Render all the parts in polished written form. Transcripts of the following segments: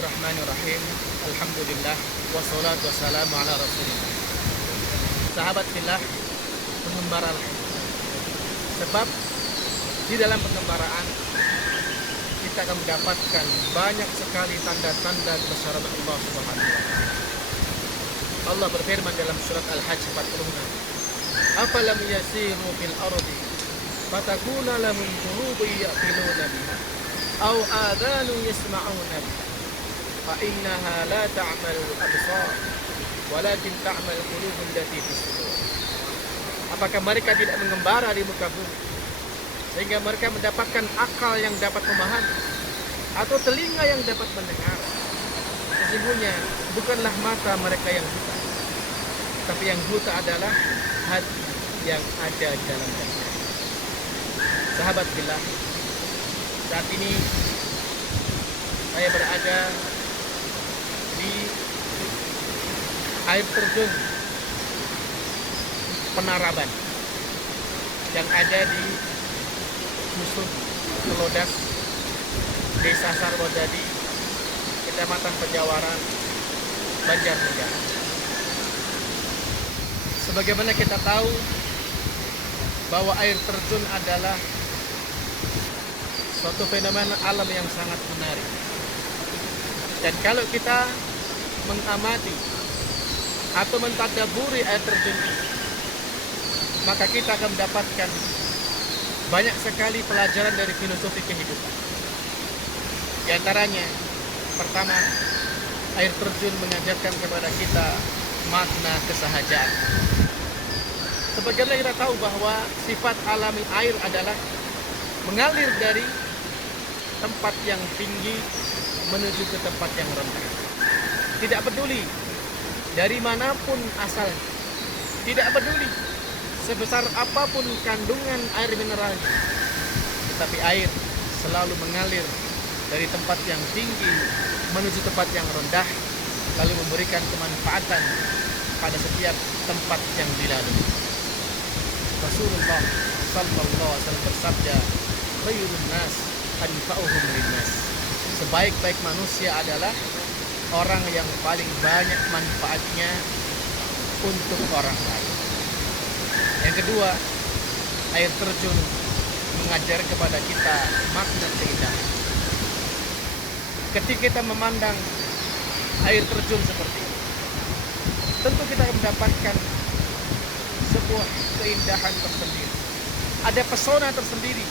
Bismillahirrahmanirrahim. Alhamdulillah wassalatu wassalamu ala Rasulillah. Sahabat fillah, pengembaralah. Sebab di dalam pengembaraan kita akan mendapatkan banyak sekali tanda-tanda kebesaran Allah Subhanahu wa taala. Allah berfirman dalam surat Al-Hajj 46. Afalam yasiru fil ardi fatakuna lahum qulubun ya'qiluna biha aw adhanun yasma'una biha fa innaha la ta'mal absar walakin ta'mal qulubul lati fis sudur. Apakah mereka tidak mengembara di muka bumi sehingga mereka mendapatkan akal yang dapat memahami atau telinga yang dapat mendengar? Sesungguhnya bukanlah mata mereka yang buta, tapi yang buta adalah hati yang ada di dalam mereka. Sahabat billah, saat ini saya berada di air terjun Penaraban yang ada di Musuh Telodas, Desa Sarwodadi, Kecamatan Pejawaran, Banjarnegara. Sebagaimana kita tahu bahwa air terjun adalah suatu fenomena alam yang sangat menarik. Dan kalau kita mengamati atau mentadaburi air terjun ini, maka kita akan mendapatkan banyak sekali pelajaran dari filosofi kehidupan. Di antaranya, pertama, air terjun mengajarkan kepada kita makna kesahajaan. Sebagaimana kita tahu bahwa sifat alami air adalah mengalir dari tempat yang tinggi menuju ke tempat yang rendah. Tidak peduli dari manapun asalnya, tidak peduli sebesar apapun kandungan air mineral, tetapi air selalu mengalir dari tempat yang tinggi menuju tempat yang rendah, lalu memberikan kemanfaatan pada setiap tempat yang dilalui. Rasulullah sallallahu alaihi wasallam bersabda, "Khairun nas anfa'uhum linnas." Sebaik-baik manusia adalah orang yang paling banyak manfaatnya untuk orang lain. Yang kedua, air terjun mengajar kepada kita makna keindahan. Ketika kita memandang air terjun seperti ini, tentu kita akan mendapatkan sebuah keindahan tersendiri. Ada pesona tersendiri.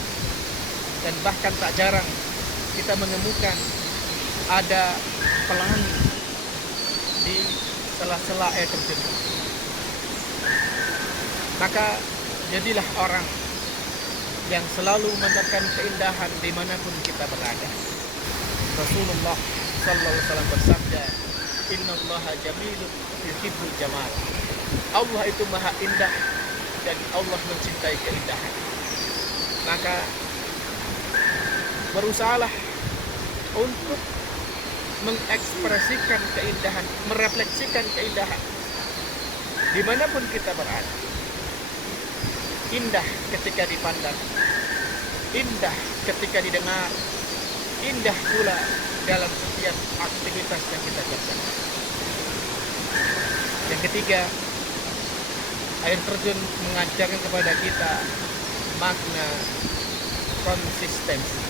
Dan bahkan tak jarang kita menemukan ada pelangi di sela-sela air terjun. Maka jadilah orang yang selalu memandangkan keindahan dimanapun kita berada. Rasulullah sallallahu alaihi wasallam bersabda, "Innallaha jamilun yuhibbul jamal." Allah itu maha indah dan Allah mencintai keindahan. Maka berusahalah untuk mengekspresikan keindahan, merefleksikan keindahan dimanapun kita berada. Indah ketika dipandang, indah ketika didengar, indah pula dalam setiap aktivitas yang kita kerjakan. Yang ketiga, air terjun mengajarkan kepada kita makna konsistensi,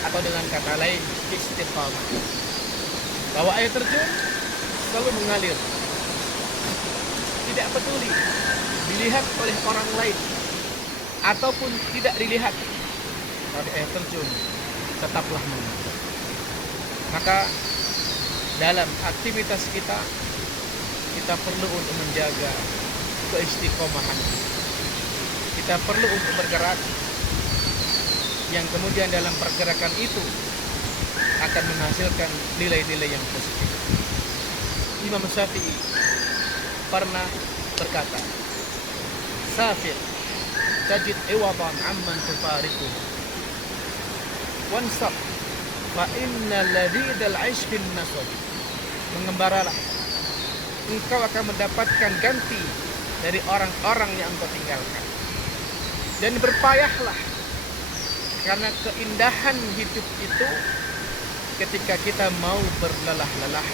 atau dengan kata lain istiqamah. Bahwa air terjun selalu mengalir, tidak peduli dilihat oleh orang lain ataupun tidak dilihat, tapi air terjun tetaplah mengalir. Maka dalam aktivitas kita perlu untuk menjaga keistiqomahan. Kita perlu untuk bergerak yang kemudian dalam pergerakan itu akan menghasilkan nilai-nilai yang positif. Imam Syafi'i pernah berkata, "Safir tajid iwadan amman tufariqu wansab fa innal ladhidal 'aish bin nasab." Mengembaralah, engkau akan mendapatkan ganti dari orang-orang yang engkau tinggalkan. Dan berpayahlah, karena keindahan hidup itu ketika kita mau berlelah-lelah.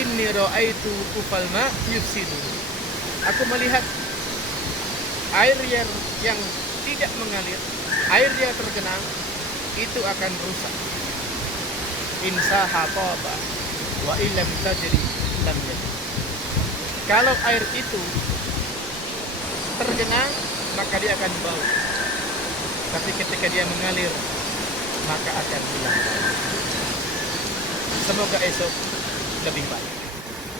Inni ra'aitu kufal ma yufsidu. Aku melihat air yang tidak mengalir, air yang tergenang itu akan rusak. Insaha taba wa illam tajri lam yajri. Kalau air itu tergenang, maka dia akan bau. Tapi ketika dia mengalir, maka akan hilang. Semoga esok lebih baik.